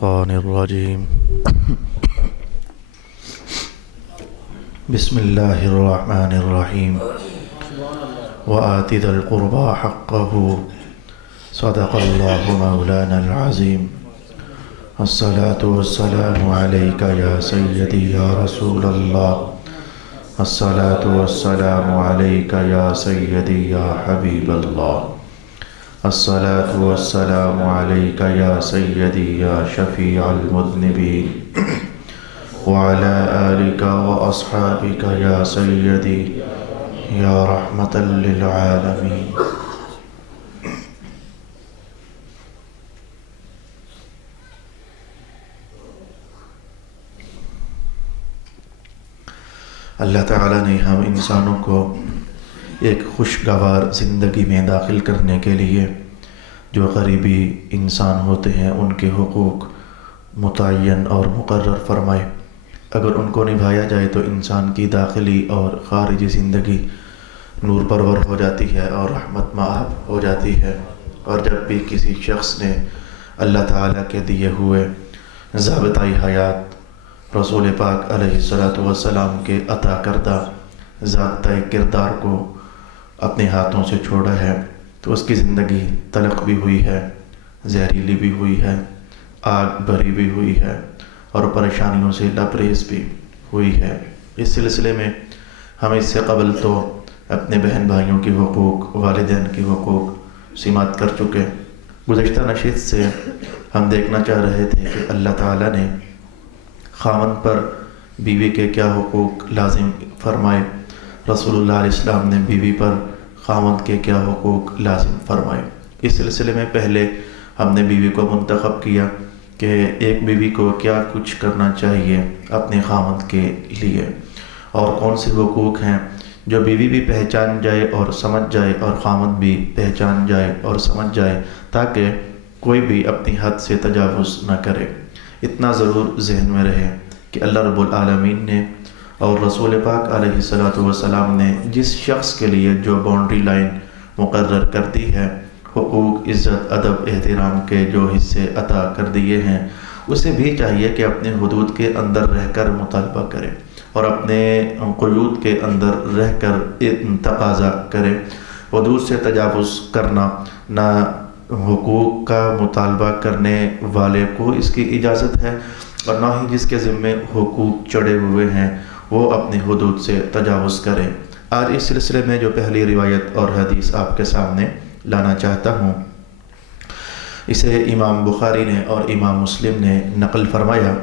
الشيطان الرجيم بسم الله الرحمن الرحيم وآت ذا القربى حقه صدق الله مولانا العظيم الصلاة والسلام عليك يا سيدي يا رسول الله الصلاة والسلام عليك يا سيدي يا حبيب الله الصلاة والسلام عليك يا سيدي يا شفيع المذنبين وعلى آلك وأصحابك يا سيدي يا رحمة للعالمين. اللہ تعالیٰ نے ہم انسانوں کو ایک خوشگوار زندگی میں داخل کرنے کے لیے جو غریبی انسان ہوتے ہیں ان کے حقوق متعین اور مقرر فرمائے. اگر ان کو نبھایا جائے تو انسان کی داخلی اور خارجی زندگی نور پرور ہو جاتی ہے اور رحمت مآب ہو جاتی ہے. اور جب بھی کسی شخص نے اللہ تعالیٰ کے دیے ہوئے ضابطۂ حیات رسول پاک علیہ السلام کے عطا کردہ ضابطۂ کردار کو اپنے ہاتھوں سے چھوڑا ہے تو اس کی زندگی تلخ بھی ہوئی ہے، زہریلی بھی ہوئی ہے، آگ بھری بھی ہوئی ہے اور پریشانیوں سے لبریز بھی ہوئی ہے. اس سلسلے میں ہم اس سے قبل تو اپنے بہن بھائیوں کے حقوق، والدین کے حقوق سماعت کر چکے. گزشتہ نشست سے ہم دیکھنا چاہ رہے تھے کہ اللہ تعالیٰ نے خاوند پر بیوی کے کیا حقوق لازم فرمائے، رسول اللہ علیہ السلام نے بیوی پر خاوند کے کیا حقوق لازم فرمائے. اس سلسلے میں پہلے ہم نے بیوی کو منتخب کیا کہ ایک بیوی کو کیا کچھ کرنا چاہیے اپنے خاوند کے لیے اور کون سے حقوق ہیں جو بیوی بھی پہچان جائے اور سمجھ جائے اور خاوند بھی پہچان جائے اور سمجھ جائے تاکہ کوئی بھی اپنی حد سے تجاوز نہ کرے. اتنا ضرور ذہن میں رہے کہ اللہ رب العالمین نے اور رسول پاک علیہ السلام نے جس شخص کے لیے جو باؤنڈری لائن مقرر کر دی ہے، حقوق، عزت، ادب، احترام کے جو حصے عطا کر دیے ہیں، اسے بھی چاہیے کہ اپنے حدود کے اندر رہ کر مطالبہ کرے اور اپنے قیود کے اندر رہ کر تقاضا کرے. حدود سے تجاوز کرنا نہ حقوق کا مطالبہ کرنے والے کو اس کی اجازت ہے اور نہ ہی جس کے ذمے حقوق چڑھے ہوئے ہیں وہ اپنی حدود سے تجاوز کرے. آج اس سلسلے میں جو پہلی روایت اور حدیث آپ کے سامنے لانا چاہتا ہوں، اسے امام بخاری نے اور امام مسلم نے نقل فرمایا.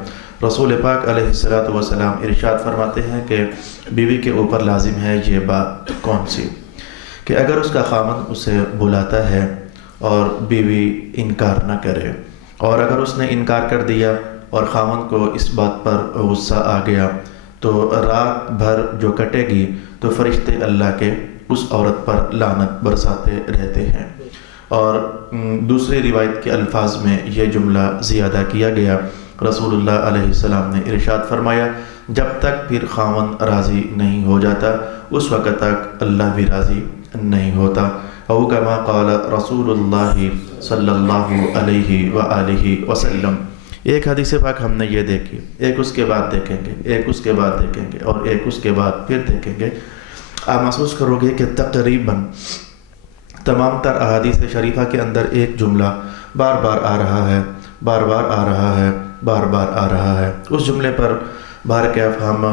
رسول پاک علیہ السلام ارشاد فرماتے ہیں کہ بیوی کے اوپر لازم ہے یہ بات کون سی کہ اگر اس کا خاوند اسے بلاتا ہے اور بیوی انکار نہ کرے، اور اگر اس نے انکار کر دیا اور خاوند کو اس بات پر غصہ آ گیا تو رات بھر جو کٹے گی تو فرشتے اللہ کے اس عورت پر لعنت برساتے رہتے ہیں. اور دوسری روایت کے الفاظ میں یہ جملہ زیادہ کیا گیا، رسول اللہ علیہ السلام نے ارشاد فرمایا جب تک پھر خاوند راضی نہیں ہو جاتا اس وقت تک اللہ بھی راضی نہیں ہوتا. او کما قال رسول اللہ صلی اللہ علیہ وآلہ وسلم. ایک حدیث پاک ہم نے یہ دیکھی، ایک اس کے بعد دیکھیں گے، ایک اس کے بعد دیکھیں گے اور ایک اس کے بعد پھر دیکھیں گے. آپ محسوس کرو گے کہ تقریباً تمام تر احادیث شریفہ کے اندر ایک جملہ بار بار آ رہا ہے، بار بار آ رہا ہے، بار بار آ رہا ہے. اس جملے پر بہرکیف ہم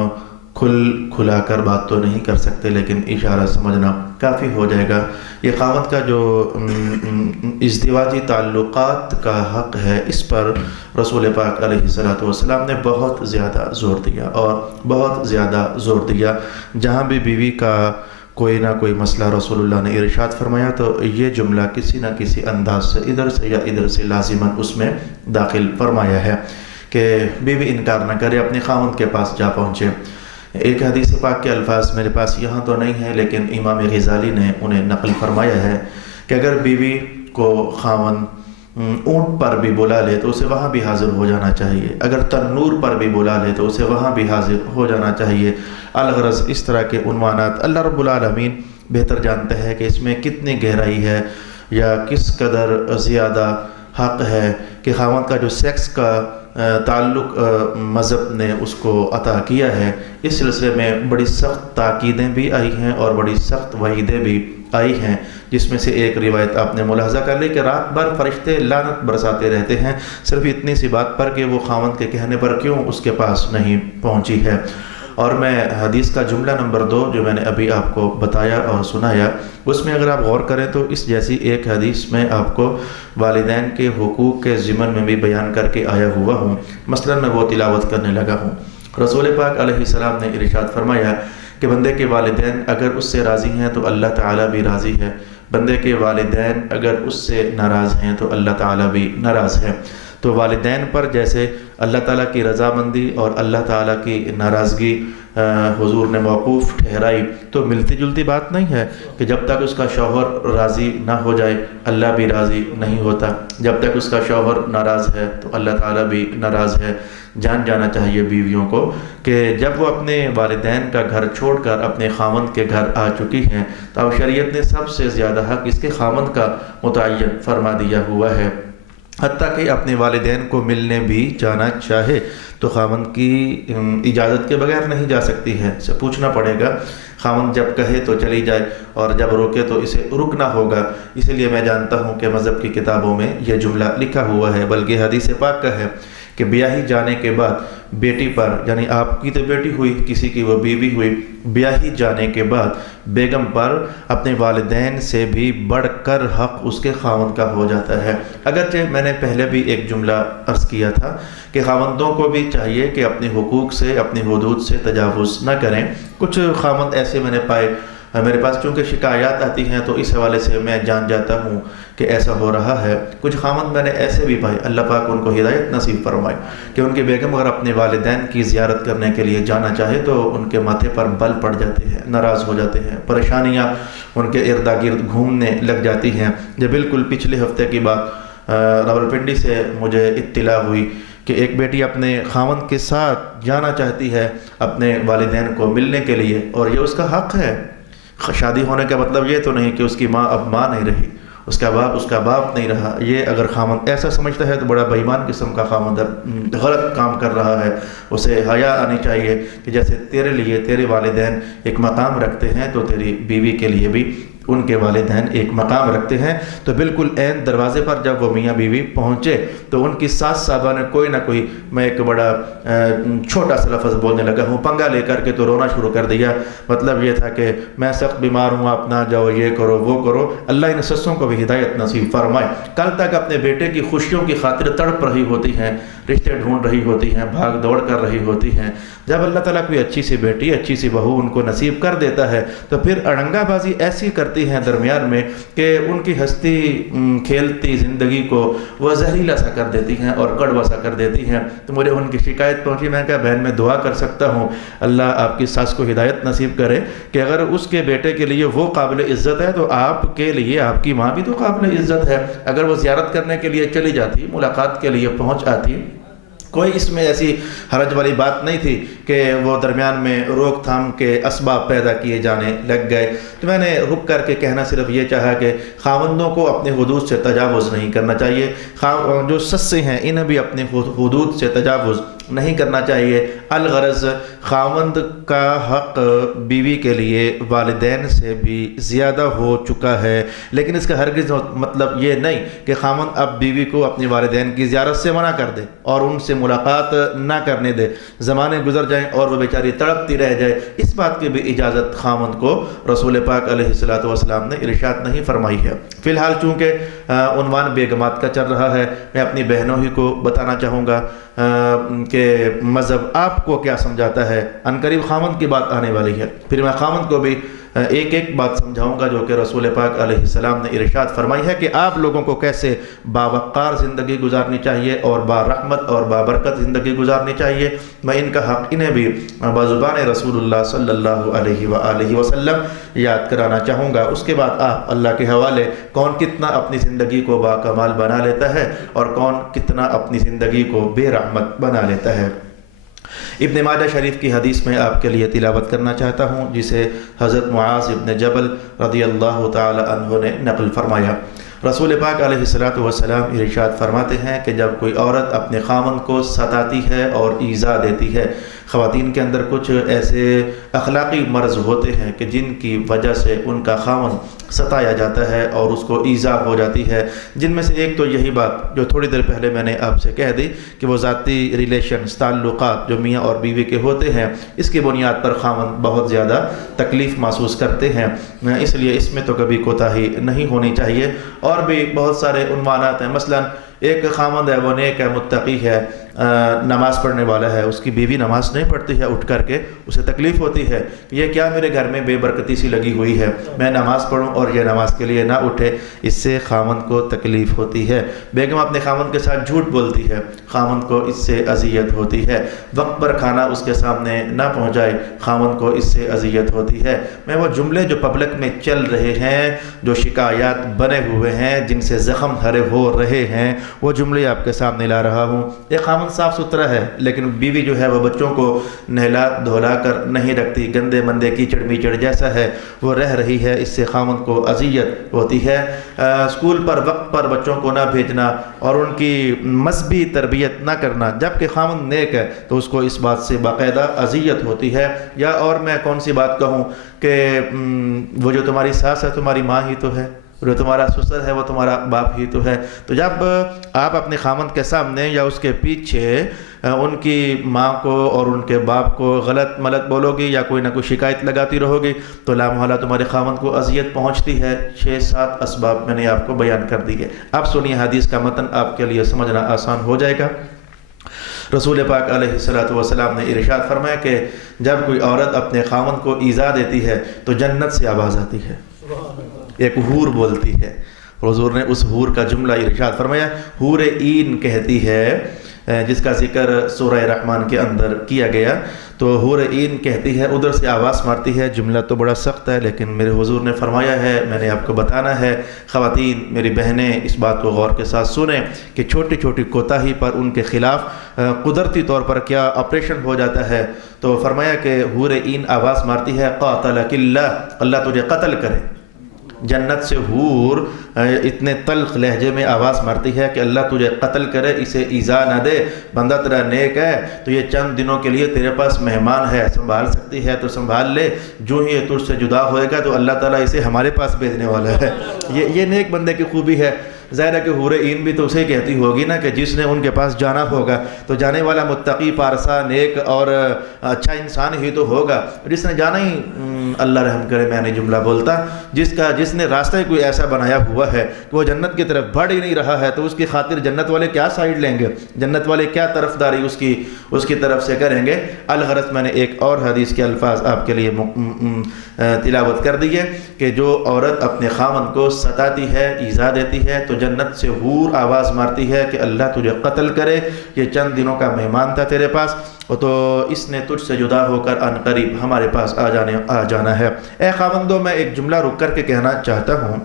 کھلا کر بات تو نہیں کر سکتے لیکن اشارہ سمجھنا کافی ہو جائے گا. یہ خاوند کا جو ازدواجی تعلقات کا حق ہے اس پر رسول پاک علیہ السلام نے بہت زیادہ زور دیا اور بہت زیادہ زور دیا. جہاں بھی بیوی کا کوئی نہ کوئی مسئلہ رسول اللہ نے ارشاد فرمایا تو یہ جملہ کسی نہ کسی انداز سے ادھر سے یا ادھر سے لازماً اس میں داخل فرمایا ہے کہ بیوی انکار نہ کرے، اپنے خاوند کے پاس جا پہنچے. ایک حدیث پاک کے الفاظ میرے پاس یہاں تو نہیں ہے لیکن امام غزالی نے انہیں نقل فرمایا ہے کہ اگر بیوی کو خاوند اونٹ پر بھی بلا لے تو اسے وہاں بھی حاضر ہو جانا چاہیے، اگر تنور پر بھی بلا لے تو اسے وہاں بھی حاضر ہو جانا چاہیے. الغرض اس طرح کے عنوانات اللہ رب العالمین بہتر جانتا ہے کہ اس میں کتنی گہرائی ہے یا کس قدر زیادہ حق ہے کہ خاوند کا جو سیکس کا تعلق مذہب نے اس کو عطا کیا ہے، اس سلسلے میں بڑی سخت تاکیدیں بھی آئی ہیں اور بڑی سخت وعیدیں بھی آئی ہیں، جس میں سے ایک روایت آپ نے ملاحظہ کر لی کہ رات بھر فرشتے لعنت برساتے رہتے ہیں صرف اتنی سی بات پر کہ وہ خاوند کے کہنے پر کیوں اس کے پاس نہیں پہنچی ہے۔ اور میں حدیث کا جملہ نمبر 2 جو میں نے ابھی آپ کو بتایا اور سنایا، اس میں اگر آپ غور کریں تو اس جیسی ایک حدیث میں آپ کو والدین کے حقوق کے ضمن میں بھی بیان کر کے آیا ہوا ہوں۔ مثلا میں وہ تلاوت کرنے لگا ہوں۔ رسول پاک علیہ السلام نے ارشاد فرمایا کہ بندے کے والدین اگر اس سے راضی ہیں تو اللہ تعالیٰ بھی راضی ہے، بندے کے والدین اگر اس سے ناراض ہیں تو اللہ تعالیٰ بھی ناراض ہے۔ تو والدین پر جیسے اللہ تعالیٰ کی رضامندی اور اللہ تعالیٰ کی ناراضگی حضور نے موقوف ٹھہرائی، تو ملتی جلتی بات نہیں ہے کہ جب تک اس کا شوہر راضی نہ ہو جائے اللہ بھی راضی نہیں ہوتا، جب تک اس کا شوہر ناراض ہے تو اللہ تعالیٰ بھی ناراض ہے۔ جان جانا چاہیے بیویوں کو کہ جب وہ اپنے والدین کا گھر چھوڑ کر اپنے خاوند کے گھر آ چکی ہیں تو اب شریعت نے سب سے زیادہ حق اس کے خاوند کا متعین فرما دیا ہوا ہے، حتیٰ کہ اپنے والدین کو ملنے بھی جانا چاہے تو خاوند کی اجازت کے بغیر نہیں جا سکتی ہے، اسے پوچھنا پڑے گا۔ خاوند جب کہے تو چلی جائے اور جب روکے تو اسے رکنا ہوگا۔ اسی لیے میں جانتا ہوں کہ مذہب کی کتابوں میں یہ جملہ لکھا ہوا ہے، بلکہ حدیث پاک کا ہے کہ بیاہی جانے کے بعد بیٹی پر، یعنی آپ کی تو بیٹی ہوئی، کسی کی وہ بیوی ہوئی، بیاہی جانے کے بعد بیگم پر اپنے والدین سے بھی بڑھ کر حق اس کے خاوند کا ہو جاتا ہے۔ اگرچہ میں نے پہلے بھی ایک جملہ عرض کیا تھا کہ خاوندوں کو بھی چاہیے کہ اپنے حقوق سے، اپنی حدود سے تجاوز نہ کریں۔ کچھ خاوند ایسے میں نے پائے، میرے پاس چونکہ شکایات آتی ہیں تو اس حوالے سے میں جان جاتا ہوں کہ ایسا ہو رہا ہے۔ کچھ خاوند میں نے ایسے بھی پائے، اللہ پاک ان کو ہدایت نصیب فرمائے، کہ ان کے بیگم اگر اپنے والدین کی زیارت کرنے کے لیے جانا چاہے تو ان کے ماتھے پر بل پڑ جاتے ہیں، ناراض ہو جاتے ہیں، پریشانیاں ان کے ارد گرد گھومنے لگ جاتی ہیں۔ یہ بالکل پچھلے ہفتے کی بات، راولپنڈی سے مجھے اطلاع ہوئی کہ ایک بیٹی اپنے خاوند کے ساتھ جانا چاہتی ہے اپنے والدین کو ملنے کے لیے، اور یہ اس کا حق ہے۔ شادی ہونے کا مطلب یہ تو نہیں کہ اس کی ماں اب ماں نہیں رہی، اس کا باپ نہیں رہا۔ یہ اگر خاوند ایسا سمجھتا ہے تو بڑا بے ایمان قسم کا خاوند غلط کام کر رہا ہے۔ اسے حیا آنی چاہیے کہ جیسے تیرے لیے تیرے والدین ایک مقام رکھتے ہیں تو تیری بیوی کے لیے بھی ان کے والدین ایک مقام رکھتے ہیں۔ تو بالکل عین دروازے پر جب وہ میاں بیوی پہنچے تو ان کی ساس صاحبہ نے کوئی نہ کوئی، میں ایک بڑا چھوٹا سا لفظ بولنے لگا ہوں، پنگا لے کر کے تو رونا شروع کر دیا۔ مطلب یہ تھا کہ میں سخت بیمار ہوں، آپ نہ جاؤ، یہ کرو وہ کرو۔ اللہ ان سسوں کو بھی ہدایت نصیب فرمائے۔ کل تک اپنے بیٹے کی خوشیوں کی خاطر تڑپ رہی ہوتی ہیں، رشتے ڈھونڈ رہی ہوتی ہیں، بھاگ دوڑ کر رہی ہوتی ہیں۔ جب اللہ تعالیٰ کوئی اچھی سی بیٹی، اچھی سی بہو ان کو نصیب کر دیتا ہے تو پھر اڑنگا بازی ایسی کرتی ہیں درمیان میں کہ ان کی ہستی کھیلتی زندگی کو وہ زہریلا سا کر دیتی ہیں اور کڑوا سا کر دیتی ہیں۔ تو مجھے ان کی شکایت پہنچی، میں کہا بہن میں دعا کر سکتا ہوں اللہ آپ کی ساس کو ہدایت نصیب کرے کہ اگر اس کے بیٹے کے لیے وہ قابل عزت ہے تو آپ کے لیے آپ کی ماں بھی تو قابل عزت ہے۔ اگر وہ زیارت کرنے کے لیے چلی جاتی، ملاقات کے لیے پہنچ آتی، کوئی اس میں ایسی حرج والی بات نہیں تھی کہ وہ درمیان میں روک تھام کے اسباب پیدا کیے جانے لگ گئے۔ تو میں نے رک کر کے کہنا صرف یہ چاہا کہ خاوندوں کو اپنے حدود سے تجاوز نہیں کرنا چاہیے، جو سسے ہیں انہیں بھی اپنے حدود سے تجاوز نہیں کرنا چاہیے۔ الغرض خاوند کا حق بیوی کے لیے والدین سے بھی زیادہ ہو چکا ہے، لیکن اس کا ہرگز مطلب یہ نہیں کہ خاوند اب بیوی کو اپنے والدین کی زیارت سے منع کر دے اور ان سے ملاقات نہ کرنے دے، زمانے گزر جائیں اور وہ بیچاری تڑپتی رہ جائے۔ اس بات کی بھی اجازت خاوند کو رسول پاک علیہ الصلوۃ والسلام نے ارشاد نہیں فرمائی ہے۔ فی الحال چونکہ عنوان بیگمات کا چل رہا ہے، میں اپنی بہنوں ہی کو بتانا چاہوں گا کہ مذہب آپ کو کیا سمجھاتا ہے۔ عنقریب خاوند کی بات آنے والی ہے، پھر میں خاوند کو بھی ایک ایک بات سمجھاؤں گا جو کہ رسول پاک علیہ السلام نے ارشاد فرمائی ہے کہ آپ لوگوں کو کیسے باوقار زندگی گزارنی چاہیے اور بارحمت اور بابرکت زندگی گزارنی چاہیے۔ میں ان کا حق انہیں بھی بزبان رسول اللہ صلی اللہ علیہ وآلہ وسلم یاد کرانا چاہوں گا۔ اس کے بعد آپ اللہ کے حوالے کون کتنا اپنی زندگی کو باکمال بنا لیتا ہے اور کون کتنا اپنی زندگی کو بے رحمت بنا لیتا ہے۔ ابن ماجہ شریف کی حدیث میں آپ کے لیے تلاوت کرنا چاہتا ہوں، جسے حضرت معاذ ابن جبل رضی اللہ تعالی عنہ نے نقل فرمایا۔ رسول پاک علیہ الصلوۃ والسلام ارشاد فرماتے ہیں کہ جب کوئی عورت اپنے خاوند کو ستاتی ہے اور ایذا دیتی ہے، خواتین کے اندر کچھ ایسے اخلاقی مرض ہوتے ہیں کہ جن کی وجہ سے ان کا خاوند ستایا جاتا ہے اور اس کو ایذا ہو جاتی ہے، جن میں سے ایک تو یہی بات جو تھوڑی دیر پہلے میں نے آپ سے کہہ دی کہ وہ ذاتی ریلیشنز، تعلقات جو میاں اور بیوی کے ہوتے ہیں، اس کی بنیاد پر خاوند بہت زیادہ تکلیف محسوس کرتے ہیں، اس لیے اس میں تو کبھی کوتاہی نہیں ہونی چاہیے۔ اور بھی بہت سارے عنوانات ہیں، مثلا ایک خاوند ہے، وہ نیک ہے، متقی ہے، نماز پڑھنے والا ہے، اس کی بیوی نماز نہیں پڑھتی ہے، اٹھ کر کے اسے تکلیف ہوتی ہے کہ یہ کیا میرے گھر میں بے برکتی سی لگی ہوئی ہے، میں نماز پڑھوں اور یہ نماز کے لیے نہ اٹھے، اس سے خاوند کو تکلیف ہوتی ہے۔ بیگم اپنے خاوند کے ساتھ جھوٹ بولتی ہے، خاوند کو اس سے اذیت ہوتی ہے۔ وقت پر کھانا اس کے سامنے نہ پہنچائے، خاوند کو اس سے اذیت ہوتی ہے۔ میں وہ جملے جو پبلک میں چل رہے ہیں، جو شکایات بنے ہوئے ہیں، جن سے زخم بھرے ہو رہے ہیں، وہ جملے آپ کے سامنے لا رہا ہوں۔ ایک خاوند صاف ستھرا ہے لیکن بیوی جو ہے وہ بچوں کو نہلا دھولا کر نہیں رکھتی، گندے مندے کیچڑ میچڑ جیسا ہے وہ رہ رہی ہے، اس سے خاوند کو اذیت ہوتی ہے۔ اسکول پر وقت پر بچوں کو نہ بھیجنا اور ان کی مذہبی تربیت نہ کرنا، جبکہ خاوند نیک ہے تو اس کو اس بات سے باقاعدہ اذیت ہوتی ہے۔ یا اور میں کون سی بات کہوں کہ وہ جو تمہاری ساس ہے تمہاری ماں ہی تو ہے، جو تمہارا سسر ہے وہ تمہارا باپ ہی تو ہے۔ تو جب آپ اپنے خاوند کے سامنے یا اس کے پیچھے ان کی ماں کو اور ان کے باپ کو غلط ملت بولو گی یا کوئی نہ کوئی شکایت لگاتی رہو گی تو لا محالہ تمہارے خاوند کو اذیت پہنچتی ہے۔ 6-7 اسباب میں نے آپ کو بیان کر دی ہے۔ اب سنیے حدیث کا متن، آپ کے لیے سمجھنا آسان ہو جائے گا۔ رسول پاک علیہ الصلوۃ والسلام نے ارشاد فرمایا کہ جب کوئی عورت اپنے خاوند کو ایذا دیتی ہے تو جنت سے آواز آتی ہے، ایک حور بولتی ہے۔ حضور نے اس حور کا جملہ ارشاد فرمایا، حور عین کہتی ہے، جس کا ذکر سورہ رحمان کے اندر کیا گیا۔ تو حور عین کہتی ہے، ادھر سے آواز مارتی ہے۔ جملہ تو بڑا سخت ہے لیکن میرے حضور نے فرمایا ہے، میں نے آپ کو بتانا ہے۔ خواتین میری بہنیں اس بات کو غور کے ساتھ سنیں کہ چھوٹی چھوٹی کوتاہی پر ان کے خلاف قدرتی طور پر کیا آپریشن ہو جاتا ہے۔ تو فرمایا کہ حور عین آواز مارتی ہے، قاتلک اللہ، اللہ تجھے قتل کرے۔ جنت سے حور اتنے تلخ لہجے میں آواز مارتی ہے کہ اللہ تجھے قتل کرے، اسے ایذا نہ دے، بندہ تیرا نیک ہے تو یہ چند دنوں کے لیے تیرے پاس مہمان ہے، سنبھال سکتی ہے تو سنبھال لے، جو ہی یہ تجھ سے جدا ہوئے گا تو اللہ تعالیٰ اسے ہمارے پاس بھیجنے والا ہے۔ یہ نیک بندے کی خوبی ہے۔ ظاہر ہے کہ حور عین بھی تو اسے کہتی ہوگی نا کہ جس نے ان کے پاس جانا ہوگا تو جانے والا متقی، پارسا، نیک اور اچھا انسان ہی تو ہوگا۔ جس نے جانا ہی، اللہ رحم کرے میں نہیں جملہ بولتا، جس نے راستہ کوئی ایسا بنایا ہوا ہے کہ وہ جنت کی طرف بڑھ ہی نہیں رہا ہے تو اس کی خاطر جنت والے کیا سائیڈ لیں گے، جنت والے کیا طرفداری اس کی طرف سے کریں گے۔ الغرض میں نے ایک اور حدیث کے الفاظ آپ کے لیے تلاوت کر دی ہے کہ جو عورت اپنے خاوند کو ستاتی ہے، ایذا دیتی ہے تو جنت سے حور آواز مارتی ہے کہ اللہ تجھے قتل کرے، یہ چند دنوں کا مہمان تھا تیرے پاس تو اس نے تجھ سے جدا ہو کر ان قریب ہمارے پاس آ جانا ہے۔ اے خاوندوں، میں ایک جملہ رک کر کے کہنا چاہتا ہوں،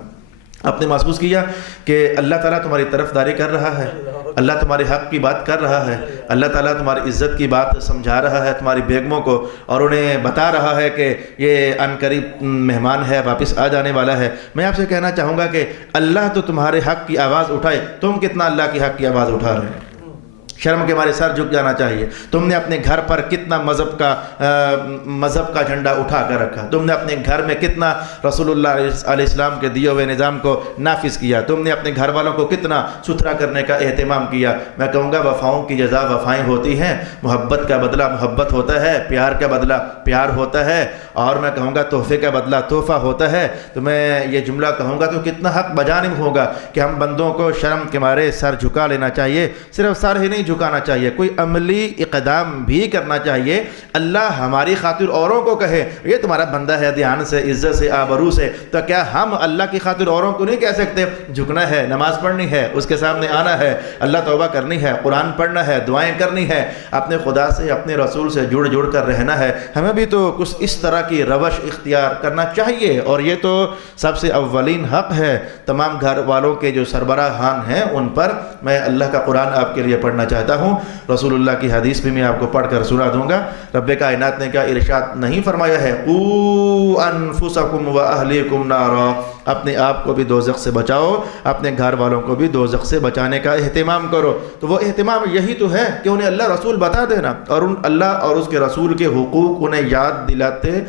آپ نے محسوس کیا کہ اللہ تعالیٰ تمہاری طرفداری کر رہا ہے، اللہ تمہارے حق کی بات کر رہا ہے، اللہ تعالیٰ تمہاری عزت کی بات سمجھا رہا ہے تمہاری بیگموں کو اور انہیں بتا رہا ہے کہ یہ ان قریب مہمان ہے، واپس آ جانے والا ہے۔ میں آپ سے کہنا چاہوں گا کہ اللہ تو تمہارے حق کی آواز اٹھائے، تم کتنا اللہ کی حق کی آواز اٹھا رہے ہیں؟ شرم کے مارے سر جھک جانا چاہیے۔ تم نے اپنے گھر پر کتنا مذہب کا جھنڈا اٹھا کر رکھا، تم نے اپنے گھر میں کتنا رسول اللہ علیہ السلام کے دیے ہوئے نظام کو نافذ کیا، تم نے اپنے گھر والوں کو کتنا ستھرا کرنے کا اہتمام کیا۔ میں کہوں گا وفاؤں کی جزا وفائیں ہوتی ہیں، محبت کا بدلہ محبت ہوتا ہے، پیار کا بدلہ پیار ہوتا ہے، اور میں کہوں گا تحفے کا بدلہ تحفہ ہوتا ہے۔ تو میں یہ جملہ کہوں گا تو کتنا حق بجانب ہوگا کہ ہم بندوں کو شرم کے مارے سر جھکا لینا چاہیے، صرف سر ہی نہیں جھکانا چاہیے، کوئی عملی اقدام بھی کرنا چاہیے۔ اللہ ہماری خاطر اوروں کو کہے یہ تمہارا بندہ ہے، دھیان سے، عزت سے، آبرو سے، تو کیا ہم اللہ کی خاطر اوروں کو نہیں کہہ سکتے؟ جھکنا ہے، نماز پڑھنی ہے، اس کے سامنے آنا ہے، اللہ توبہ کرنی ہے، قرآن پڑھنا ہے، دعائیں کرنی ہے، اپنے خدا سے، اپنے رسول سے جڑ کر رہنا ہے۔ ہمیں بھی تو کچھ اس طرح کی روش اختیار کرنا چاہیے، اور یہ تو سب سے اولین حق ہے تمام گھر والوں کے جو سربراہان ہیں ان پر۔ میں اللہ کا قرآن آپ کے لیے پڑھنا چاہتا ہوں۔ چاہتا ہوں۔ رسول اللہ کی حدیث بھی میں آپ کو پڑھ کر سنا دوں گا۔ رب کائنات نے کیا ارشاد نہیں فرمایا ہے؟ قُوا أَنفُسَكُمْ وَأَهْلِيكُمْ نَارًا، اپنے آپ کو بھی دوزخ سے بچاؤ، اپنے گھر والوں کو بھی دوزخ سے بچانے کا اہتمام کرو۔ تو وہ اہتمام یہی تو ہے کہ انہیں اللہ رسول بتا دینا، اور اللہ اور اس کے رسول کے حقوق انہیں یاد دلاتے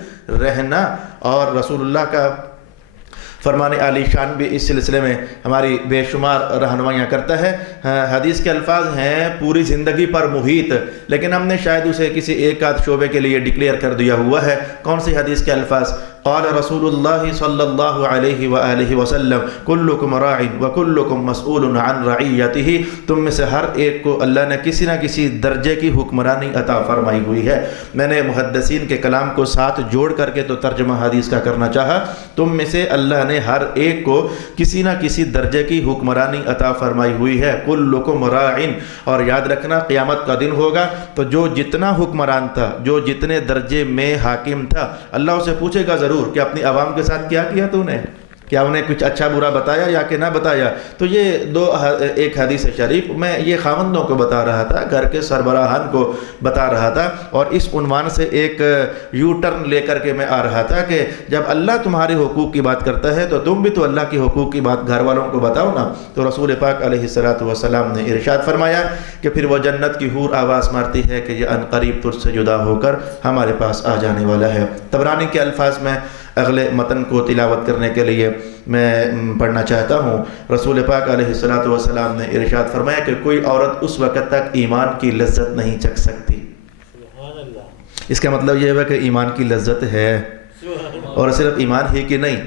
رہنا۔ اور رسول اللہ کا فرمان عالی شان بھی اس سلسلے میں ہماری بے شمار رہنمائیاں کرتا ہے۔ حدیث کے الفاظ ہیں پوری زندگی پر محیط، لیکن ہم نے شاید اسے کسی ایک آدھ شعبے کے لیے ڈکلیئر کر دیا ہوا ہے۔ کون سی حدیث کے الفاظ؟ قال رسول اللہ صلی اللہ علیہ وآلہ وسلم کلکم راع وکلکم مسئول عن رعیتہ، تم میں سے ہر ایک کو اللہ نے کسی نہ کسی درجے کی حکمرانی عطا فرمائی ہوئی ہے۔ میں نے محدثین کے کلام کو ساتھ جوڑ کر کے تو ترجمہ حدیث کا کرنا چاہا، تم میں سے اللہ نے ہر ایک کو کسی نہ کسی درجے کی حکمرانی عطا فرمائی ہوئی ہے۔ کلکم راع، اور یاد رکھنا قیامت کا دن ہوگا تو جو جتنا حکمران تھا، جو جتنے درجے میں حاکم تھا، اللہ اسے پوچھے گا ضرور کہ اپنی عوام کے ساتھ کیا کیا تو نے، کیا انہیں کچھ اچھا برا بتایا یا کہ نہ بتایا۔ تو یہ ایک حدیث شریف میں یہ خاوندوں کو بتا رہا تھا، گھر کے سربراہان کو بتا رہا تھا، اور اس عنوان سے ایک یو ٹرن لے کر کے میں آ رہا تھا کہ جب اللہ تمہارے حقوق کی بات کرتا ہے تو تم بھی تو اللہ کے حقوق کی بات گھر والوں کو بتاؤ نا۔ تو رسول پاک علیہ السلام نے ارشاد فرمایا کہ پھر وہ جنت کی حور آواز مارتی ہے کہ یہ عنقریب تجھ سے جدا ہو کر ہمارے پاس آ جانے والا ہے۔ طبرانی کے الفاظ میں اگلے متن کو تلاوت کرنے کے لیے میں پڑھنا چاہتا ہوں۔ رسول پاک علیہ السلام نے ارشاد فرمایا کہ کوئی عورت اس وقت تک ایمان کی لذت نہیں چکھ سکتی۔ اس کا مطلب یہ ہے کہ ایمان کی لذت ہے، اور صرف ایمان ہی کی نہیں،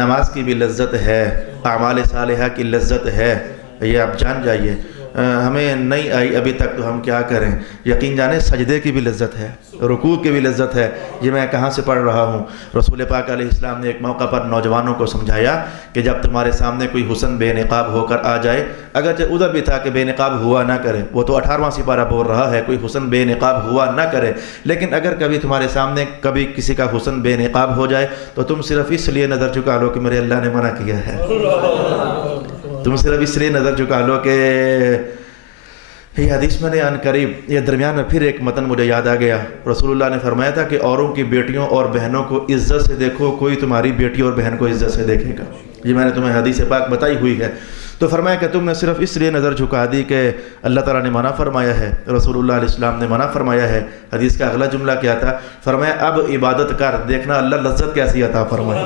نماز کی بھی لذت ہے، اعمال صالحہ کی لذت ہے۔ یہ آپ جان جائیے، ہمیں نہیں آئی ابھی تک تو ہم کیا کریں۔ یقین جانیں سجدے کی بھی لذت ہے، رکوع کی بھی لذت ہے۔ یہ میں کہاں سے پڑھ رہا ہوں؟ رسول پاک علیہ السلام نے ایک موقع پر نوجوانوں کو سمجھایا کہ جب تمہارے سامنے کوئی حسن بے نقاب ہو کر آ جائے، اگرچہ ادھر بھی تھا کہ بے نقاب ہوا نہ کرے، وہ تو 18واں سپارہ بول رہا ہے کوئی حسن بے نقاب ہوا نہ کرے، لیکن اگر کبھی تمہارے سامنے کبھی کسی کا حسن بے نقاب ہو جائے تو تم صرف اس لیے نظر جھکا لو کہ میرے اللہ نے منع کیا ہے۔ تم صرف اس لیے نظر جھکا لو کہ یہ حدیث میں نے عن قریب، یہ درمیان میں پھر ایک متن مجھے یاد آ گیا۔ رسول اللہ نے فرمایا تھا کہ اوروں کی بیٹیوں اور بہنوں کو عزت سے دیکھو، کوئی تمہاری بیٹی اور بہن کو عزت سے دیکھے گا۔ یہ میں نے تمہیں حدیث پاک بتائی ہوئی ہے۔ تو فرمایا کہ تم نے صرف اس لیے نظر جھکا دی کہ اللہ تعالیٰ نے منع فرمایا ہے، رسول اللہ علیہ السلام نے منع فرمایا ہے۔ حدیث کا اگلا جملہ کیا تھا؟ فرمایا اب عبادت کر، دیکھنا اللہ لذت کیسی عطا فرمائے۔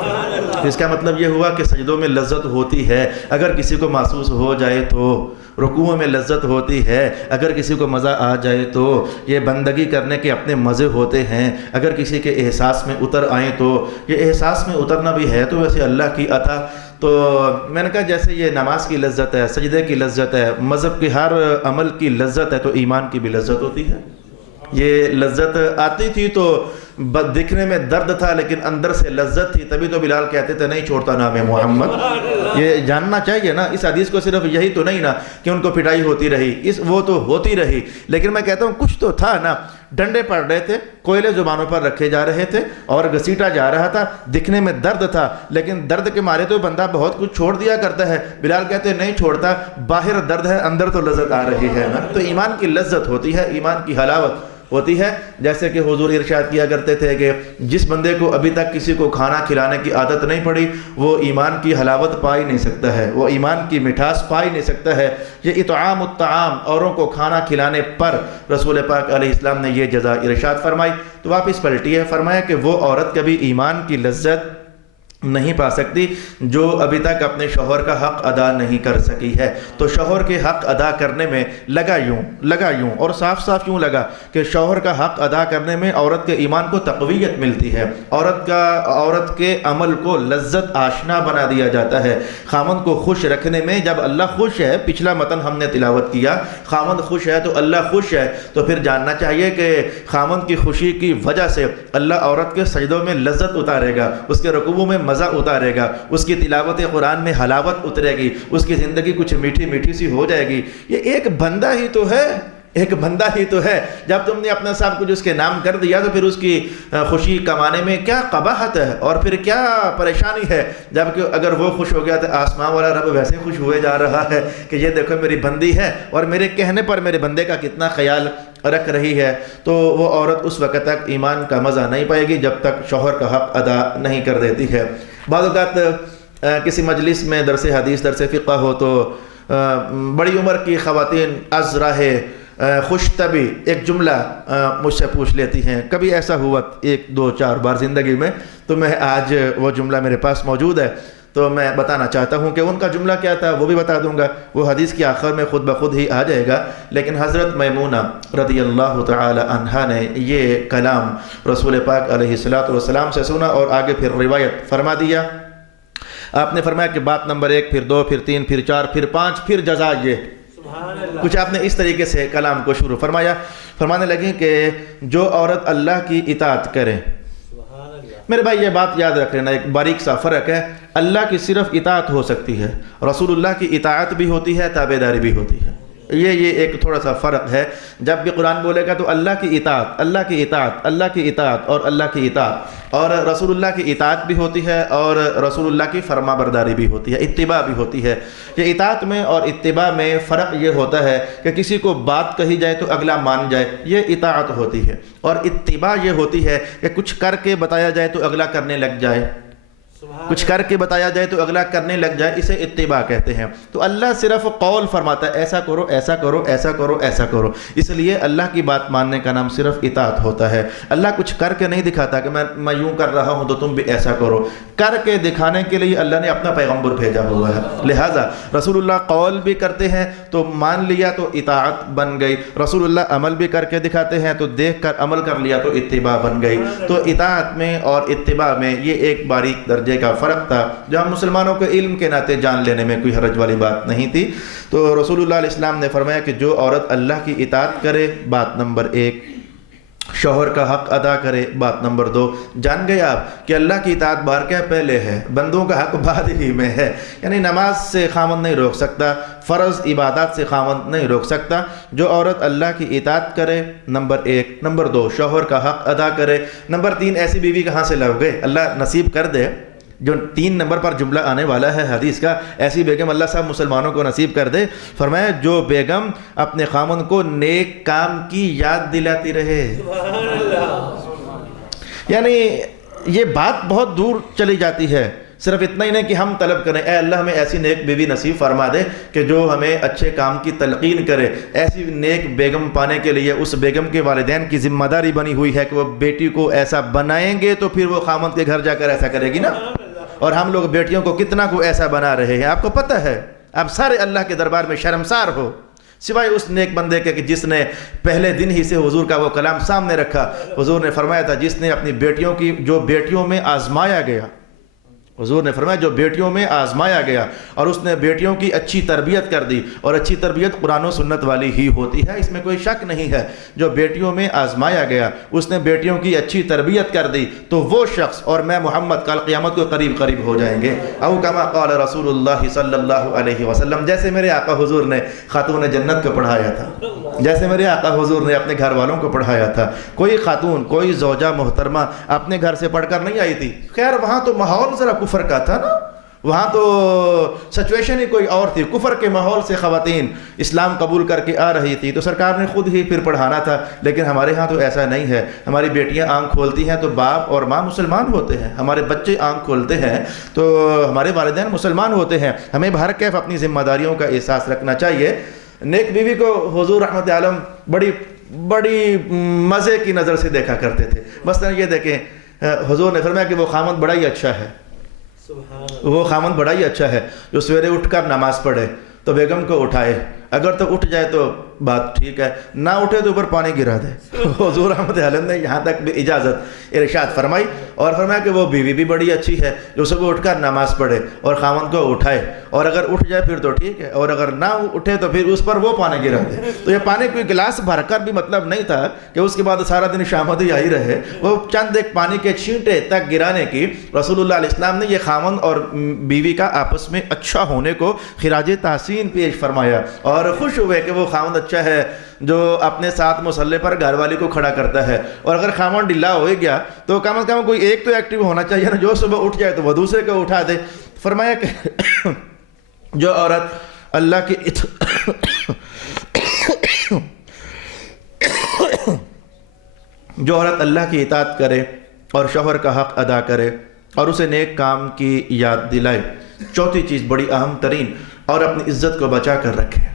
اس کا مطلب یہ ہوا کہ سجدوں میں لذت ہوتی ہے اگر کسی کو محسوس ہو جائے تو، رکوع میں لذت ہوتی ہے اگر کسی کو مزہ آ جائے تو، یہ بندگی کرنے کے اپنے مزے ہوتے ہیں اگر کسی کے احساس میں اتر آئیں تو۔ یہ احساس میں اترنا بھی ہے تو ویسے اللہ کی عطا۔ تو میں نے کہا جیسے یہ نماز کی لذت ہے، سجدے کی لذت ہے، مذہب کی ہر عمل کی لذت ہے، تو ایمان کی بھی لذت ہوتی ہے۔ یہ لذت آتی تھی تو دکھنے میں درد تھا لیکن اندر سے لذت تھی، تبھی تو بلال کہتے تھے نہیں چھوڑتا نام محمد۔ یہ جاننا چاہیے نا، اس حدیث کو صرف یہی تو نہیں نا کہ ان کو پٹائی ہوتی رہی، وہ تو ہوتی رہی، لیکن میں کہتا ہوں کچھ تو تھا نا۔ ڈنڈے پڑ رہے تھے، کوئلے زبانوں پر رکھے جا رہے تھے اور گھسیٹا جا رہا تھا، دکھنے میں درد تھا لیکن درد کے مارے تو بندہ بہت کچھ چھوڑ دیا کرتا ہے۔ بلال کہتے ہیں نہیں چھوڑتا، باہر درد ہے اندر تو لذت آ رہی ہے نا۔ تو ایمان کی لذت ہوتی ہے، ایمان کی حلاوت ہوتی ہے۔ جیسے کہ حضور ارشاد کیا کرتے تھے کہ جس بندے کو ابھی تک کسی کو کھانا کھلانے کی عادت نہیں پڑی وہ ایمان کی حلاوت پا ہی نہیں سکتا ہے، وہ ایمان کی مٹھاس پا ہی نہیں سکتا ہے۔ یہ اطعام الطعام، اوروں کو کھانا کھلانے پر رسول پاک علیہ السلام نے یہ جزا ارشاد فرمائی۔ تو واپس پلٹی ہے، فرمایا کہ وہ عورت کبھی ایمان کی لذت نہیں پا سکتی جو ابھی تک اپنے شوہر کا حق ادا نہیں کر سکی ہے۔ تو شوہر کے حق ادا کرنے میں لگا یوں اور صاف صاف یوں لگا کہ شوہر کا حق ادا کرنے میں عورت کے ایمان کو تقویت ملتی ہے، عورت کے عمل کو لذت آشنا بنا دیا جاتا ہے۔ خامند کو خوش رکھنے میں جب اللہ خوش ہے، پچھلا متن ہم نے تلاوت کیا، خامند خوش ہے تو اللہ خوش ہے، تو پھر جاننا چاہیے کہ خامند کی خوشی کی وجہ سے اللہ عورت کے سجدوں میں لذت اتارے گا، اس کے رکوع میں مزہ اتارے گا، اس کی تلاوت قرآن میں حلاوت اترے گی، اس کی زندگی کچھ میٹھی میٹھی سی ہو جائے گی۔ یہ ایک بندہ ہی تو ہے ایک بندہ ہی تو ہے. جب تم نے اپنا سب کچھ اس کے نام کر دیا تو پھر اس کی خوشی کمانے میں کیا قباحت ہے اور پھر کیا پریشانی ہے. جبکہ اگر وہ خوش ہو گیا تو آسمان والا رب ویسے خوش ہوئے جا رہا ہے کہ یہ دیکھو میری بندی ہے اور میرے کہنے پر میرے بندے کا کتنا خیال رکھ رہی ہے. تو وہ عورت اس وقت تک ایمان کا مزہ نہیں پائے گی جب تک شوہر کا حق ادا نہیں کر دیتی ہے. بعض اوقات کسی مجلس میں درس حدیث درس فقہ ہو تو بڑی عمر کی خواتین از راہ خوش طبی ایک جملہ مجھ سے پوچھ لیتی ہیں. کبھی ایسا ہوا 1 2 4 بار زندگی میں, تو میں آج وہ جملہ میرے پاس موجود ہے تو میں بتانا چاہتا ہوں کہ ان کا جملہ کیا تھا, وہ بھی بتا دوں گا. وہ حدیث کی آخر میں خود بخود ہی آ جائے گا. لیکن حضرت میمونہ رضی اللہ تعالی عنہا نے یہ کلام رسول پاک علیہ السلام سے سنا اور آگے پھر روایت فرما دیا. آپ نے فرمایا کہ بات نمبر 1 پھر 2 پھر 3 پھر 4 پھر 5 پھر جزا یہ. کچھ آپ نے اس طریقے سے کلام کو شروع فرمایا. فرمانے لگیں کہ جو عورت اللہ کی اطاعت کرے. میرے بھائی یہ بات یاد رکھ لینا, ایک باریک سا فرق ہے. اللہ کی صرف اطاعت ہو سکتی ہے, رسول اللہ کی اطاعت بھی ہوتی ہے, تابعداری بھی ہوتی ہے. یہ ایک تھوڑا سا فرق ہے. جب بھی قرآن بولے گا تو اللہ کی اطاعت, اللہ کی اطاعت, اللہ کی اطاعت اور اللہ کی اطاعت, اور رسول اللہ کی اطاعت بھی ہوتی ہے اور رسول اللہ کی فرما برداری بھی ہوتی ہے, اتباع بھی ہوتی ہے. کہ اطاعت میں اور اتباع میں فرق یہ ہوتا ہے کہ کسی کو بات کہی جائے تو اگلا مان جائے, یہ اطاعت ہوتی ہے. اور اتباع یہ ہوتی ہے کہ کچھ کر کے بتایا جائے تو اگلا کرنے لگ جائے, کچھ کر کے بتایا جائے تو اگلا کرنے لگ جائے, اسے اتباع کہتے ہیں. تو اللہ صرف قول فرماتا ہے ایسا کرو ایسا کرو ایسا کرو ایسا کرو, اس لیے اللہ کی بات ماننے کا نام صرف اطاعت ہوتا ہے. اللہ کچھ کر کے نہیں دکھاتا کہ میں یوں کر رہا ہوں تو تم بھی ایسا کرو. کر کے دکھانے کے لیے اللہ نے اپنا پیغمبر بھیجا ہوا ہے. لہٰذا رسول اللہ قول بھی کرتے ہیں تو مان لیا تو اطاعت بن گئی, رسول اللہ عمل بھی کر کے دکھاتے ہیں تو دیکھ کر عمل کر لیا تو اتباع بن گئی. تو اطاعت میں اور اتباع میں یہ ایک باریک درجے کا فرق تھا جو ہم مسلمانوں کو علم کے ناطے جان لینے میں کوئی حرج والی بات نہیں تھی. تو رسول اللہ علیہ السلام نے فرمایا کہ جو عورت اللہ کی اطاعت کرے, بات نمبر 1, شوہر کا حق ادا کرے, بات نمبر 2. جان گئے آپ کہ اللہ کی اطاعت بار کیا پہلے ہے, بندوں کا حق بعد ہی میں ہے. یعنی نماز سے خامند نہیں روک سکتا, فرض عبادات سے خامند نہیں روک سکتا. جو عورت اللہ کی اطاعت کرے, نمبر 1. نمبر 2, شوہر کا حق ادا کرے. نمبر 3, ایسی بیوی کہاں سے لو گے, اللہ نصیب کر دے. جو 3 نمبر پر جملہ آنے والا ہے حدیث کا, ایسی بیگم اللہ صاحب مسلمانوں کو نصیب کر دے. فرمایا جو بیگم اپنے خامن کو نیک کام کی یاد دلاتی رہے. یعنی یہ بات بہت دور چلی جاتی ہے. صرف اتنا ہی نہیں کہ ہم طلب کریں اے اللہ ہمیں ایسی نیک بیوی نصیب فرما دے کہ جو ہمیں اچھے کام کی تلقین کرے. ایسی نیک بیگم پانے کے لیے اس بیگم کے والدین کی ذمہ داری بنی ہوئی ہے کہ وہ بیٹی کو ایسا بنائیں گے تو پھر وہ خامند کے گھر جا کر ایسا کرے گی نا. اور ہم لوگ بیٹیوں کو کتنا کو ایسا بنا رہے ہیں, آپ کو پتہ ہے. آپ سارے اللہ کے دربار میں شرمسار ہو سوائے اس نیک بندے کے کہ جس نے پہلے دن ہی سے حضور کا وہ کلام سامنے رکھا. حضور نے فرمایا تھا جس نے اپنی بیٹیوں کی, جو بیٹیوں میں آزمایا گیا, حضور نے فرمایا جو بیٹیوں میں آزمایا گیا اور اس نے بیٹیوں کی اچھی تربیت کر دی, اور اچھی تربیت قرآن و سنت والی ہی ہوتی ہے, اس میں کوئی شک نہیں ہے. جو بیٹیوں میں آزمایا گیا, اس نے بیٹیوں کی اچھی تربیت کر دی, تو وہ شخص اور میں محمد کل قیامت کو قریب قریب ہو جائیں گے. او کما قال رسول اللہ صلی اللہ علیہ وسلم, جیسے میرے آقا حضور نے خاتون جنت کو پڑھایا تھا, جیسے میرے آقا حضور نے اپنے گھر والوں کو پڑھایا تھا. کوئی خاتون, کوئی زوجہ محترمہ اپنے گھر سے پڑھ کر نہیں آئی تھی. خیر وہاں تو ماحول ذرا کفر کا تھا نا, وہاں تو سچویشن ہی کوئی اور تھی. کفر کے ماحول سے خواتین اسلام قبول کر کے آ رہی تھی تو سرکار نے خود ہی پھر پڑھانا تھا. لیکن ہمارے ہاں تو ایسا نہیں ہے. ہماری بیٹیاں آنکھ کھولتی ہیں تو باپ اور ماں مسلمان ہوتے ہیں, ہمارے بچے آنکھ کھولتے ہیں تو ہمارے والدین مسلمان ہوتے ہیں. ہمیں بہر کیف اپنی ذمہ داریوں کا احساس رکھنا چاہیے. نیک بیوی کو حضور رحمت عالم بڑی مزے کی نظر سے دیکھا کرتے تھے. مثلا یہ دیکھیں, حضور نے فرمایا کہ وہ خامند بڑا ہی اچھا ہے, وہ خامند بڑا ہی اچھا ہے جو سویرے اٹھ کر نماز پڑھے تو بیگم کو اٹھائے, اگر تو اٹھ جائے تو بات ٹھیک ہے, نہ اٹھے تو اوپر پانی گرا دے. حضور رحمت عالم نے یہاں تک بھی اجازت ارشاد فرمائی اور فرمایا کہ وہ بیوی بھی بڑی اچھی ہے جو صبح اٹھ کر نماز پڑھے اور خامند کو اٹھائے, اور اگر اٹھ جائے پھر تو ٹھیک ہے, اور اگر نہ اٹھے تو پھر اس پر وہ پانی گرا دے. تو یہ پانی کوئی گلاس بھر کر بھی مطلب نہیں تھا کہ اس کے بعد سارا دن شامت آئی رہے, وہ چند ایک پانی کے چھینٹے تک گرانے کی. رسول اللہ علیہ السلام نے یہ خامند اور بیوی کا آپس میں اچھا ہونے کو خراج تحسین پیش فرمایا اور خوش ہوئے کہ وہ خامند بچہ ہے جو اپنے ساتھ مصلے پر گھر والی کو کھڑا کرتا ہے، اور اگر خامن ڈھیلا ہو گیا تو کم از کم کوئی ایک تو ایکٹیو ہونا چاہیے نا، جو صبح اٹھ جائے تو وہ دوسرے کو اٹھا دے۔ فرمایا کہ جو عورت اللہ کی جو عورت اللہ کی اطاعت کرے اور شوہر کا حق ادا کرے اور اسے نیک کام کی یاد دلائے، چوتھی چیز بڑی اہم ترین، اور اپنی عزت کو بچا کر رکھے۔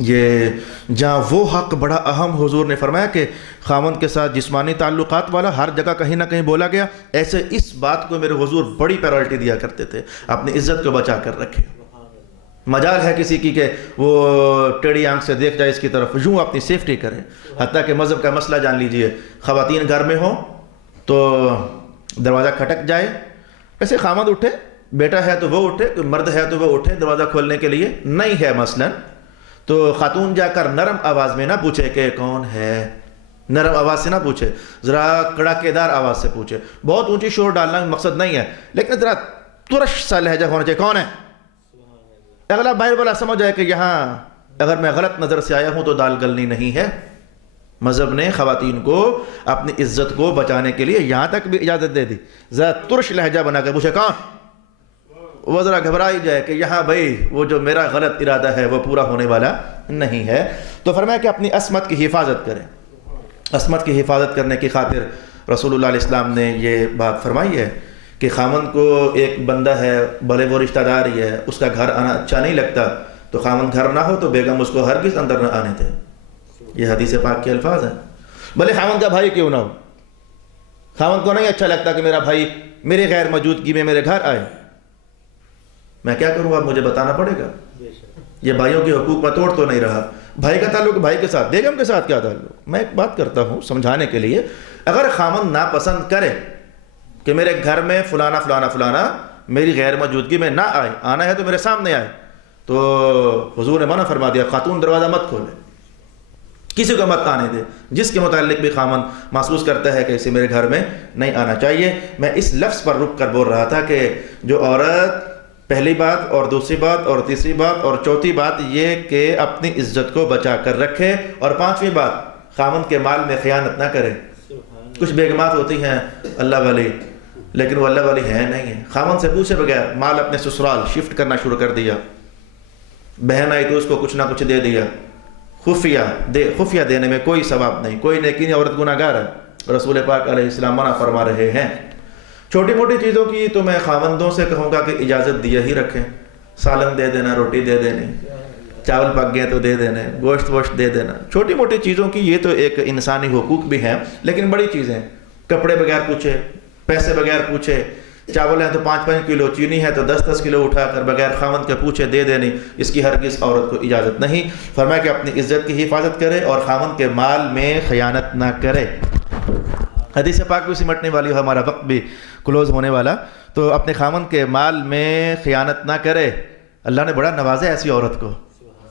یہ جہاں وہ حق بڑا اہم حضور نے فرمایا کہ خاوند کے ساتھ جسمانی تعلقات والا ہر جگہ کہیں نہ کہیں بولا گیا، ایسے اس بات کو میرے حضور بڑی پرائرٹی دیا کرتے تھے، اپنی عزت کو بچا کر رکھے۔ مجال ہے کسی کی کہ وہ ٹیڑھی آنکھ سے دیکھ جائے اس کی طرف، یوں اپنی سیفٹی کرے۔ حتیٰ کہ مذہب کا مسئلہ جان لیجئے، خواتین گھر میں ہوں تو دروازہ کھٹک جائے، ایسے خامد اٹھے، بیٹا ہے تو وہ اٹھے، کوئی مرد ہے تو وہ اٹھے دروازہ کھولنے کے لیے، نہیں ہے مثلا تو خاتون جا کر نرم آواز میں نہ پوچھے کہ کون ہے، نرم آواز سے نہ پوچھے، ذرا کڑاکے دار آواز سے پوچھے۔ بہت اونچی شور ڈالنا مقصد نہیں ہے، لیکن ذرا ترش سا لہجہ ہونا چاہیے، کون ہے؟ اگلا باہر والا سمجھ جائے کہ یہاں اگر میں غلط نظر سے آیا ہوں تو دال گلنی نہیں ہے۔ مذہب نے خواتین کو اپنی عزت کو بچانے کے لیے یہاں تک بھی اجازت دے دی، ذرا ترش لہجہ بنا کے پوچھے کون، وہ ذرا گھبرائی جائے کہ یہاں بھائی وہ جو میرا غلط ارادہ ہے وہ پورا ہونے والا نہیں ہے۔ تو فرمایا کہ اپنی عصمت کی حفاظت کریں۔ عصمت کی حفاظت کرنے کی خاطر رسول اللہ علیہ السلام نے یہ بات فرمائی ہے کہ خامن کو ایک بندہ ہے، بھلے وہ رشتہ دار ہی ہے، اس کا گھر آنا اچھا نہیں لگتا تو خامن گھر نہ ہو تو بیگم اس کو ہرگز اندر نہ آنے دے۔ یہ حدیث پاک کے الفاظ ہیں۔ بھلے خامن کا بھائی کیوں نہ ہو، خامن کو نہیں اچھا لگتا کہ میرا بھائی میری غیر موجودگی میں میرے گھر آئے، میں کیا کروں، اب مجھے بتانا پڑے گا۔ یہ بھائیوں کے حقوق میں توڑ تو نہیں رہا، بھائی کا تعلق بھائی کے ساتھ، بیگم کے ساتھ کیا تعلق؟ میں ایک بات کرتا ہوں سمجھانے کے لیے، اگر خامن ناپسند کرے کہ میرے گھر میں فلانا فلانا فلانا میری غیر موجودگی میں نہ آئے، آنا ہے تو میرے سامنے آئے، تو حضور نے منع فرما دیا، خاتون دروازہ مت کھولے، کسی کو مت آنے دے، جس کے متعلق بھی خامن محسوس کرتا ہے کہ اسے میرے گھر میں نہیں آنا چاہیے۔ میں اس لفظ پر رک کر بول رہا تھا کہ جو عورت، پہلی بات اور دوسری بات اور تیسری بات اور چوتھی بات یہ کہ اپنی عزت کو بچا کر رکھے، اور پانچویں بات خامن کے مال میں خیانت نہ کرے۔ کچھ بیگمات ہوتی ہیں اللہ والی، لیکن وہ اللہ والی ہے نہیں ہے، خامن سے پوچھے بغیر مال اپنے سسرال شفٹ کرنا شروع کر دیا، بہن آئی تو اس کو کچھ نہ کچھ دے دیا، خفیہ دینے میں کوئی ثواب نہیں، کوئی نیکی نہیں، عورت گناہ گار ہے۔ رسول پاک علیہ السلام منع فرما رہے ہیں۔ چھوٹی موٹی چیزوں کی تو میں خاوندوں سے کہوں گا کہ اجازت دیا ہی رکھیں، سالن دے دینا، روٹی دے دینی، چاول پک گئے تو دے دینے، گوشت ووشت دے دینا، چھوٹی موٹی چیزوں کی یہ تو ایک انسانی حقوق بھی ہیں، لیکن بڑی چیزیں، کپڑے بغیر پوچھے، پیسے بغیر پوچھے، چاول ہے تو 5-5 کلو، چینی ہے تو 10-10 کلو اٹھا کر بغیر خاوند کے پوچھے دے دینی، اس کی ہرگز عورت کو اجازت نہیں۔ فرمایا کہ اپنی عزت کی حفاظت کرے اور خاوند کے مال میں خیانت نہ کرے۔ حدیث پاک بھی سمٹنے والی ہے، ہمارا وقت بھی کلوز ہونے والا، تو اپنے خاوند کے مال میں خیانت نہ کرے۔ اللہ نے بڑا نوازا ہے ایسی عورت کو۔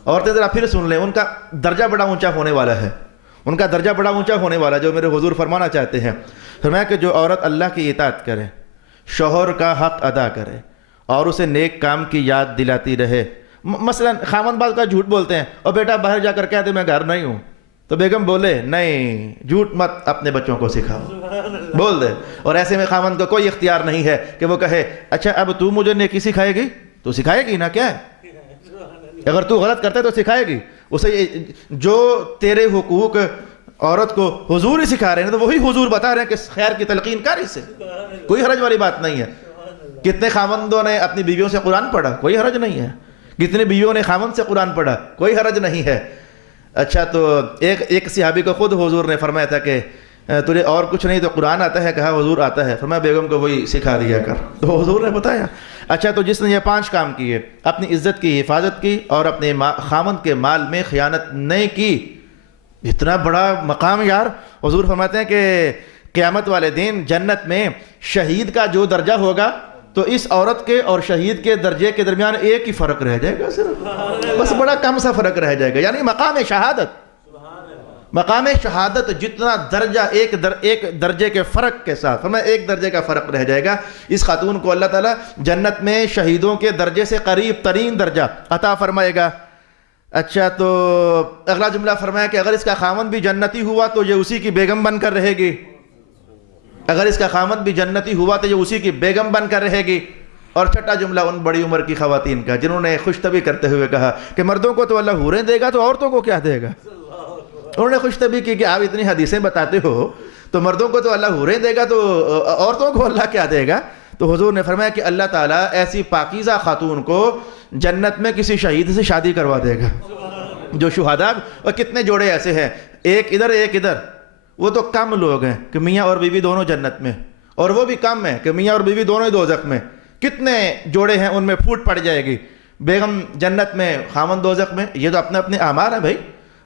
عورتیں ذرا پھر سن لیں، ان کا درجہ بڑا اونچا ہونے والا ہے، ان کا درجہ بڑا اونچا ہونے والا ہے، جو میرے حضور فرمانا چاہتے ہیں۔ فرمایا کہ جو عورت اللہ کی اطاعت کرے، شوہر کا حق ادا کرے اور اسے نیک کام کی یاد دلاتی رہے۔ مثلا خاوند بعض کا جھوٹ بولتے ہیں، اور بیٹا باہر جا کر کہہ دے میں گھر نہیں ہوں، تو بیگم بولے نہیں، جھوٹ مت اپنے بچوں کو سکھاؤ، بول دے۔ اور ایسے میں خاوند کو کوئی اختیار نہیں ہے کہ وہ کہے اچھا اب تو مجھے نیکی سکھائے گی، تو سکھائے گی نا، کیا ہے، اگر تو غلط کرتا ہے تو سکھائے گی اسے۔ جو تیرے حقوق عورت کو حضور ہی سکھا رہے ہیں، تو وہی حضور بتا رہے ہیں کہ خیر کی تلقین کر، اس سے کوئی حرج والی بات نہیں ہے۔ کتنے خاوندوں نے اپنی بیویوں سے قرآن پڑھا، کوئی حرج نہیں ہے۔ کتنے بیویوں نے خاوند سے قرآن پڑھا، کوئی حرج نہیں ہے۔ اچھا تو ایک صحابی کو خود حضور نے فرمایا تھا کہ تجھے اور کچھ نہیں تو قرآن آتا ہے، کہا حضور آتا ہے، فرمایا بیگم کو وہی سکھا دیا کر، تو حضور نے بتایا۔ اچھا تو جس نے یہ 5 کام کیے، اپنی عزت کی حفاظت کی اور اپنے خاوند کے مال میں خیانت نہیں کی، اتنا بڑا مقام یار۔ حضور فرماتے ہیں کہ قیامت والے دن جنت میں شہید کا جو درجہ ہوگا تو اس عورت کے اور شہید کے درجے کے درمیان ایک ہی فرق رہ جائے گا، صرف بس بڑا کم سا فرق رہ جائے گا، یعنی مقام شہادت، مقام شہادت جتنا درجہ ایک درجے کے فرق کے ساتھ، فرمایا ایک درجے کا فرق رہ جائے گا۔ اس خاتون کو اللہ تعالیٰ جنت میں شہیدوں کے درجے سے قریب ترین درجہ عطا فرمائے گا۔ اچھا، تو اگلا جملہ فرمایا کہ اگر اس کا خامند بھی جنتی ہوا تو یہ اسی کی بیگم بن کر رہے گی. اگر اس کا خامند بھی جنتی ہوا تو یہ اسی کی بیگم بن کر رہے گی. اور چھٹا جملہ ان بڑی عمر کی خواتین کا جنہوں نے خوش طبی کرتے ہوئے کہا کہ مردوں کو تو اللہ حوریں دے گا تو عورتوں کو کیا دے گا. انہوں نے خوش طبی کی کہ آپ اتنی حدیثیں بتاتے ہو تو مردوں کو تو اللہ حوریں دے گا تو عورتوں کو اللہ کیا دے گا. تو حضور نے فرمایا کہ اللہ تعالیٰ ایسی پاکیزہ خاتون کو جنت میں کسی شہید سے شادی کروا دے گا. جو شہداء، اور کتنے جوڑے ایسے ہیں، ایک ادھر ایک ادھر، وہ تو کم لوگ ہیں کہ میاں اور بیوی دونوں جنت میں، اور وہ بھی کم ہیں کہ میاں اور بیوی دونوں ہی دوزخ میں. کتنے جوڑے ہیں ان میں پھوٹ پڑ جائے گی. بیگم جنت میں، خامن دوزخ میں. یہ تو اپنے اپنے اعمال ہیں بھائی.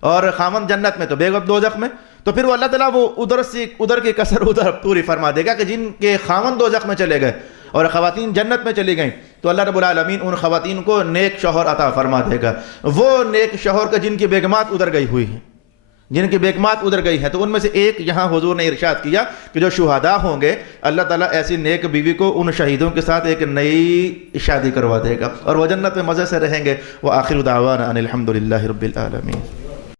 اور خامن جنت میں تو بیگم دوزخ میں. تو پھر وہ اللہ تعالیٰ وہ ادھر کی کسر ادھر پوری فرما دے گا کہ جن کے خامن دوزخ میں چلے گئے اور خواتین جنت میں چلی گئیں تو اللہ رب العالمین ان خواتین کو نیک شوہر عطا فرما دے گا. وہ نیک شوہر کا جن کی بیگمات ادھر گئی ہوئی ہیں، جن کی بیگمات ادھر گئی ہیں، تو ان میں سے ایک یہاں حضور نے ارشاد کیا کہ جو شہداء ہوں گے اللہ تعالیٰ ایسی نیک بیوی کو ان شہیدوں کے ساتھ ایک نئی شادی کروا دے گا اور وہ جنت میں مزے سے رہیں گے. وآخر دعوانا ان الحمد للہ رب العالمین.